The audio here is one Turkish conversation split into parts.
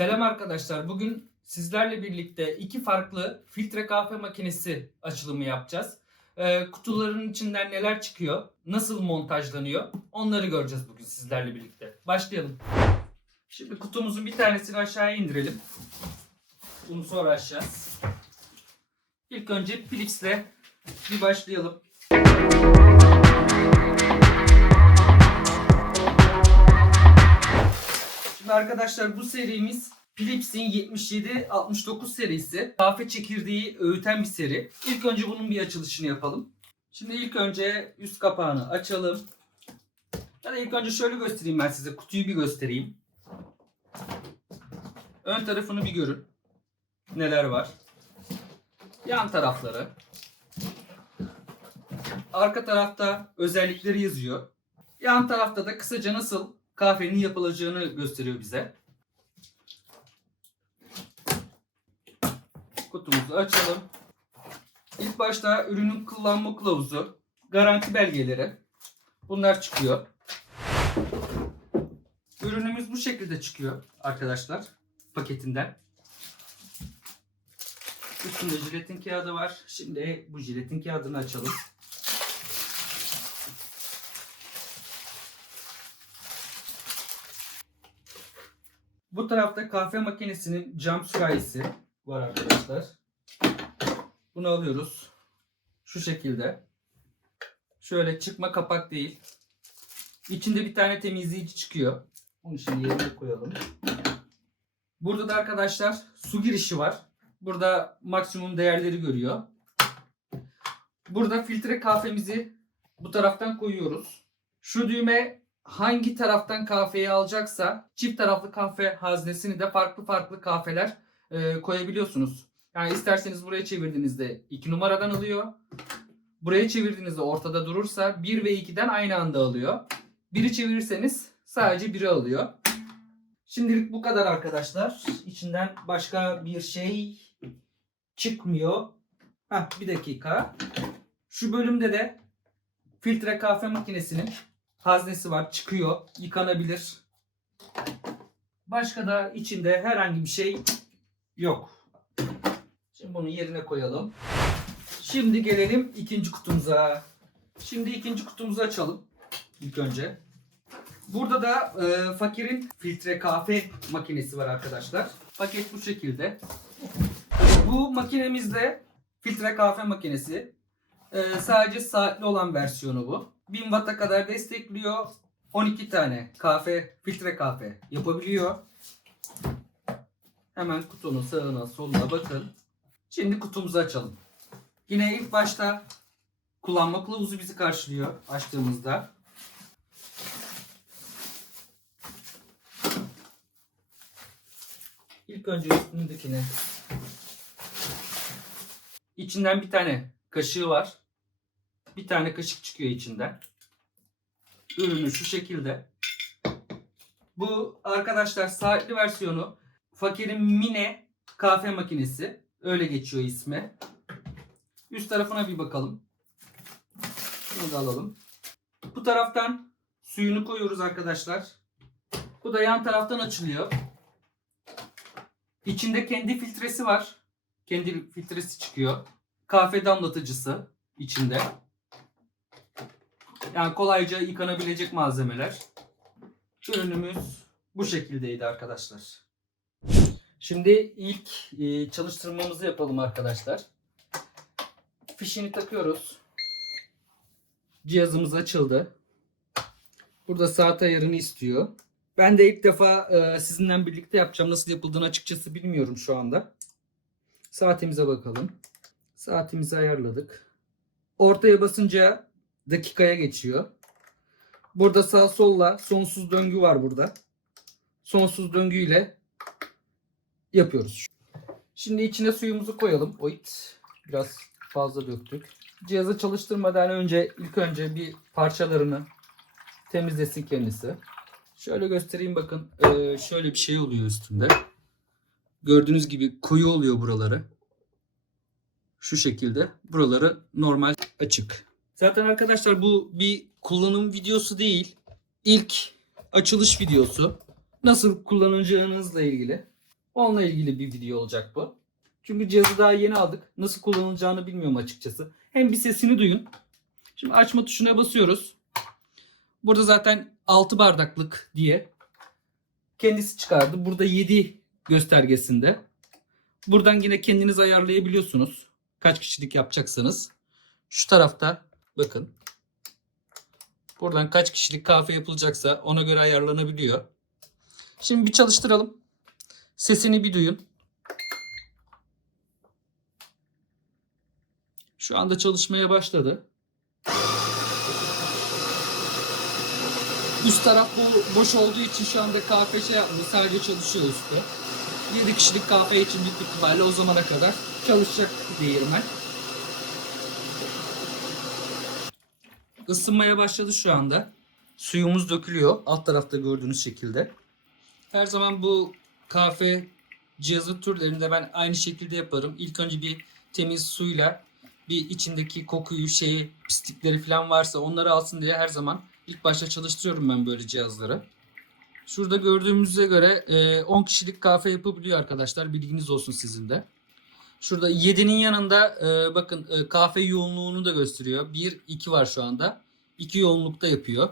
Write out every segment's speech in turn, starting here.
Selam arkadaşlar. Bugün sizlerle birlikte iki farklı filtre kahve makinesi açılımı yapacağız. Ee, kutuların içinden neler çıkıyor, nasıl montajlanıyor onları göreceğiz bugün sizlerle birlikte. Başlayalım. Şimdi kutumuzun bir tanesini aşağıya indirelim. Bunu sonra açacağız. İlk önce Philips'le bir başlayalım. Şimdi arkadaşlar bu serimiz Philips'in 77-69 serisi. Kahve çekirdeği öğüten bir seri. İlk önce bunun bir açılışını yapalım. Şimdi ilk önce üst kapağını açalım. Ya da ilk önce şöyle göstereyim ben size. Kutuyu bir göstereyim. Ön tarafını bir görün. Neler var. Yan tarafları. Arka tarafta özellikleri yazıyor. Yan tarafta da kısaca nasıl kahvenin yapılacağını gösteriyor bize. Kutumuzu açalım. İlk başta ürünün kullanma kılavuzu, garanti belgeleri. Bunlar çıkıyor. Ürünümüz bu şekilde çıkıyor arkadaşlar paketinden. Üstünde jiletin kağıdı var. Şimdi bu jiletin kağıdını açalım. Bu tarafta kahve makinesinin cam sürahisi var arkadaşlar. Bunu alıyoruz. Şu şekilde. Şöyle çıkma kapak değil. İçinde bir tane temizleyici çıkıyor. Onu şimdi yerine koyalım. Burada da arkadaşlar su girişi var. Burada maksimum değerleri görüyor. Burada filtre kahvemizi bu taraftan koyuyoruz. Şu düğme hangi taraftan kahveyi alacaksa çift taraflı kahve haznesini de farklı farklı kahveler e, koyabiliyorsunuz. Yani isterseniz buraya çevirdiğinizde 2 numaradan alıyor. Buraya çevirdiğinizde ortada durursa 1 ve 2'den aynı anda alıyor. Biri çevirirseniz sadece 1'i alıyor. Şimdilik bu kadar arkadaşlar. İçinden başka bir şey çıkmıyor. Heh, bir dakika. Şu bölümde de filtre kahve makinesinin haznesi var. Çıkıyor. Yıkanabilir. Başka da içinde herhangi bir şey yok. Şimdi bunu yerine koyalım. Şimdi gelelim ikinci kutumuza. Şimdi ikinci kutumuzu açalım. İlk önce. Burada da e, fakirin filtre kahve makinesi var arkadaşlar. Paket bu şekilde. Bu makinemizde filtre kahve makinesi. E, sadece saatli olan versiyonu bu. 1000 Watt'a kadar destekliyor. 12 tane kahve, filtre kahve yapabiliyor. Hemen kutunun sağına soluna bakın. Şimdi kutumuzu açalım. Yine ilk başta kullanma kılavuzu bizi karşılıyor açtığımızda. İlk önce üstündekini. İçinden bir tane kaşığı var. Bir tane kaşık çıkıyor içinden. Ürünü şu şekilde. Bu arkadaşlar saatli versiyonu Fakir'in Mine kahve makinesi. Öyle geçiyor ismi. Üst tarafına bir bakalım. Şunu da alalım. Bu taraftan suyunu koyuyoruz arkadaşlar. Bu da yan taraftan açılıyor. İçinde kendi filtresi var. Kendi filtresi çıkıyor. Kahve damlatıcısı içinde. Yani kolayca yıkanabilecek malzemeler. Ürünümüz bu şekildeydi arkadaşlar. Şimdi ilk e, çalıştırmamızı yapalım arkadaşlar. Fişini takıyoruz. Cihazımız açıldı. Burada saat ayarını istiyor. Ben de ilk defa e, sizinle birlikte yapacağım. Nasıl yapıldığını açıkçası bilmiyorum şu anda. Saatimize bakalım. Saatimizi ayarladık. Ortaya basınca dakikaya geçiyor. Burada sağ solla sonsuz döngü var burada. Sonsuz döngüyle yapıyoruz. Şimdi içine suyumuzu koyalım. Oyt biraz fazla döktük. Cihazı çalıştırmadan önce ilk önce bir parçalarını temizlesin kendisi. Şöyle göstereyim bakın. Ee, şöyle bir şey oluyor üstünde. Gördüğünüz gibi koyu oluyor buraları. Şu şekilde. Buraları normal açık. Zaten arkadaşlar bu bir kullanım videosu değil. İlk açılış videosu. Nasıl kullanacağınızla ilgili. Onunla ilgili bir video olacak bu. Çünkü cihazı daha yeni aldık. Nasıl kullanılacağını bilmiyorum açıkçası. Hem bir sesini duyun. Şimdi açma tuşuna basıyoruz. Burada zaten 6 bardaklık diye kendisi çıkardı. Burada 7 göstergesinde. Buradan yine kendiniz ayarlayabiliyorsunuz. Kaç kişilik yapacaksanız. Şu tarafta bakın. Buradan kaç kişilik kahve yapılacaksa ona göre ayarlanabiliyor. Şimdi bir çalıştıralım. Sesini bir duyun. Şu anda çalışmaya başladı. Üst taraf bu boş olduğu için şu anda kahve şey yapmıyor. Sadece çalışıyor üstte. 7 kişilik kahve için büyük ihtimalle o zamana kadar çalışacak değirmen. Isınmaya başladı şu anda. Suyumuz dökülüyor. Alt tarafta gördüğünüz şekilde. Her zaman bu kahve cihazı türlerinde ben aynı şekilde yaparım. İlk önce bir temiz suyla bir içindeki kokuyu, şeyi, pislikleri falan varsa onları alsın diye her zaman ilk başta çalıştırıyorum ben böyle cihazları. Şurada gördüğümüze göre e, 10 kişilik kahve yapabiliyor arkadaşlar. Bilginiz olsun sizin de. Şurada 7'nin yanında e, bakın e, kahve yoğunluğunu da gösteriyor. 1, 2 var şu anda. 2 yoğunlukta yapıyor.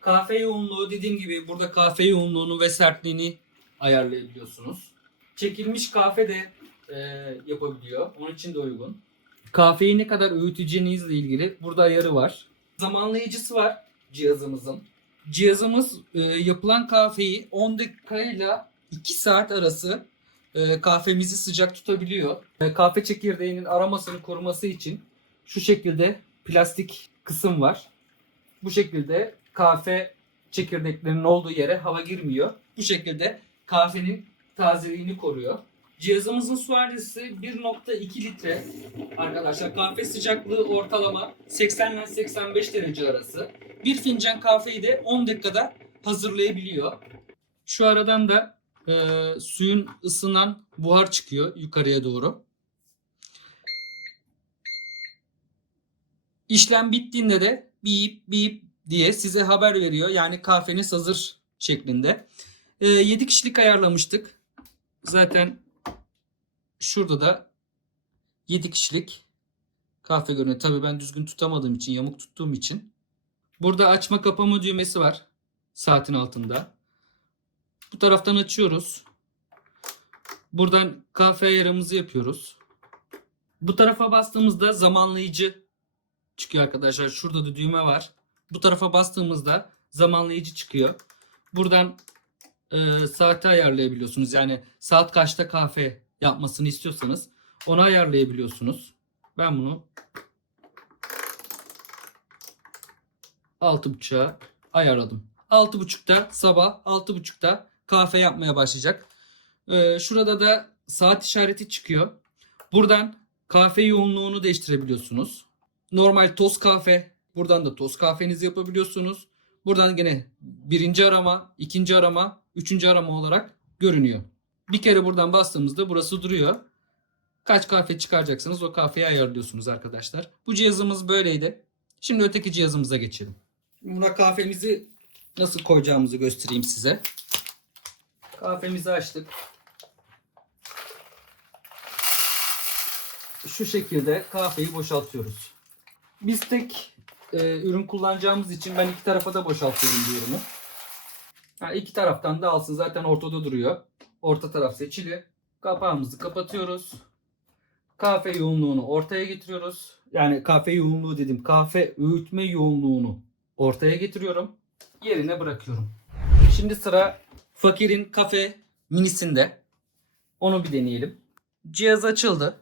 Kahve yoğunluğu dediğim gibi burada kahve yoğunluğunu ve sertliğini ayarlayabiliyorsunuz. Çekilmiş kahve de e, yapabiliyor. Onun için de uygun. Kahveyi ne kadar öğüteceğinizle ilgili burada ayarı var. Zamanlayıcısı var cihazımızın. Cihazımız e, yapılan kahveyi 10 dakikayla 2 saat arası e, kahvemizi sıcak tutabiliyor. E, kahve çekirdeğinin aromasını koruması için şu şekilde plastik kısım var. Bu şekilde kahve çekirdeklerinin olduğu yere hava girmiyor. Bu şekilde kahvenin tazeliğini koruyor. Cihazımızın su hardesi 1.2 litre arkadaşlar. Kahve sıcaklığı ortalama 80 ile 85 derece arası. Bir fincan kahveyi de 10 dakikada hazırlayabiliyor. Şu aradan da e, suyun ısınan buhar çıkıyor yukarıya doğru. İşlem bittiğinde de bip bip diye size haber veriyor. Yani kahveniz hazır şeklinde. E, 7 kişilik ayarlamıştık. Zaten şurada da 7 kişilik kahve görünüyor. Tabii ben düzgün tutamadığım için, yamuk tuttuğum için. Burada açma kapama düğmesi var. Saatin altında. Bu taraftan açıyoruz. Buradan kahve ayarımızı yapıyoruz. Bu tarafa bastığımızda zamanlayıcı çıkıyor arkadaşlar. Şurada da düğme var. Bu tarafa bastığımızda zamanlayıcı çıkıyor. Buradan e, saati ayarlayabiliyorsunuz. Yani saat kaçta kahve yapmasını istiyorsanız onu ayarlayabiliyorsunuz. Ben bunu 6.30'a ayarladım. 6.30'da sabah 6.30'da kahve yapmaya başlayacak. Ee, şurada da saat işareti çıkıyor. Buradan kahve yoğunluğunu değiştirebiliyorsunuz. Normal toz kahve. Buradan da toz kahvenizi yapabiliyorsunuz. Buradan yine birinci arama, ikinci arama, üçüncü arama olarak görünüyor. Bir kere buradan bastığımızda burası duruyor. Kaç kahve çıkaracaksınız o kahveyi ayarlıyorsunuz arkadaşlar. Bu cihazımız böyleydi. Şimdi öteki cihazımıza geçelim. Buna kahvemizi nasıl koyacağımızı göstereyim size. Kahvemizi açtık. Şu şekilde kahveyi boşaltıyoruz. Biz tek e, ürün kullanacağımız için ben iki tarafa da boşaltıyorum bu ürünü. Ha, iki taraftan da alsın zaten ortada duruyor. Orta taraf seçili. Kapağımızı kapatıyoruz. Kahve yoğunluğunu ortaya getiriyoruz. Yani kahve yoğunluğu dedim. Kahve öğütme yoğunluğunu ortaya getiriyorum. Yerine bırakıyorum. Şimdi sıra Fakir'in kafe minisinde. Onu bir deneyelim. Cihaz açıldı.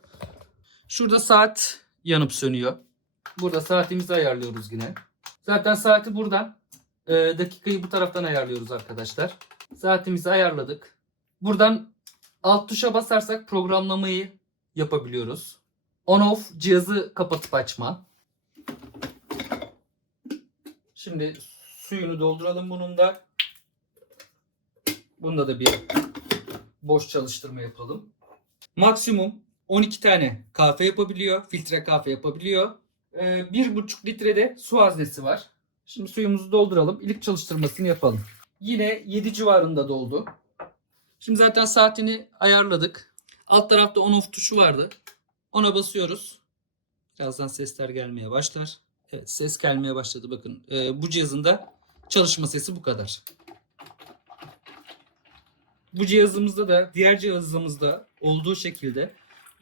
Şurada saat yanıp sönüyor. Burada saatimizi ayarlıyoruz yine. Zaten saati buradan e, dakikayı bu taraftan ayarlıyoruz arkadaşlar. Saatimizi ayarladık. Buradan alt tuşa basarsak programlamayı yapabiliyoruz. On off cihazı kapatıp açma. Şimdi suyunu dolduralım bunun da. Bunda da bir boş çalıştırma yapalım. Maksimum 12 tane kahve yapabiliyor. Filtre kahve yapabiliyor. Ee, 1,5 litrede su haznesi var. Şimdi suyumuzu dolduralım. İlk çalıştırmasını yapalım. Yine 7 civarında doldu. Şimdi zaten saatini ayarladık. Alt tarafta on off tuşu vardı. Ona basıyoruz. Birazdan sesler gelmeye başlar. Evet ses gelmeye başladı bakın. Ee, bu cihazın da çalışma sesi bu kadar. Bu cihazımızda da diğer cihazımızda olduğu şekilde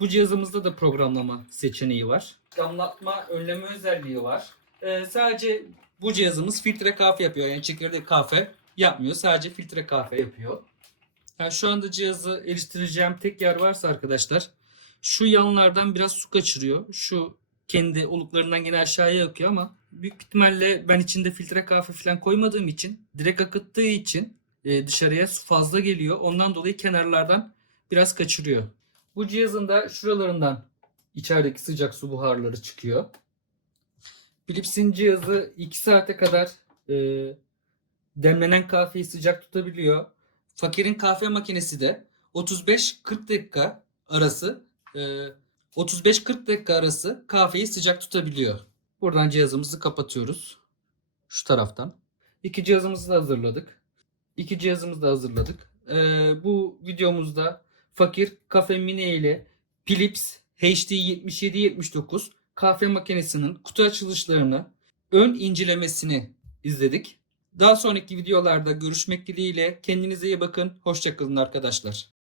bu cihazımızda da programlama seçeneği var. Damlatma önleme özelliği var. Ee, sadece bu cihazımız filtre kahve yapıyor. Yani çekirdek kahve yapmıyor. Sadece filtre kahve yapıyor. Yani şu anda cihazı eleştireceğim tek yer varsa arkadaşlar şu yanlardan biraz su kaçırıyor. Şu kendi oluklarından yine aşağıya akıyor ama büyük ihtimalle ben içinde filtre kahve falan koymadığım için direkt akıttığı için e, dışarıya su fazla geliyor. Ondan dolayı kenarlardan biraz kaçırıyor. Bu cihazın da şuralarından içerideki sıcak su buharları çıkıyor. Philips'in cihazı 2 saate kadar e, demlenen kahveyi sıcak tutabiliyor. Fakir'in kahve makinesi de 35-40 dakika arası e, 35-40 dakika arası kahveyi sıcak tutabiliyor. Buradan cihazımızı kapatıyoruz. Şu taraftan. İki cihazımızı da hazırladık. İki cihazımızı da hazırladık. E, bu videomuzda Fakir Cafe Mini ile Philips HD 7779 kahve makinesinin kutu açılışlarını, ön incelemesini izledik. Daha sonraki videolarda görüşmek dileğiyle kendinize iyi bakın. Hoşçakalın arkadaşlar.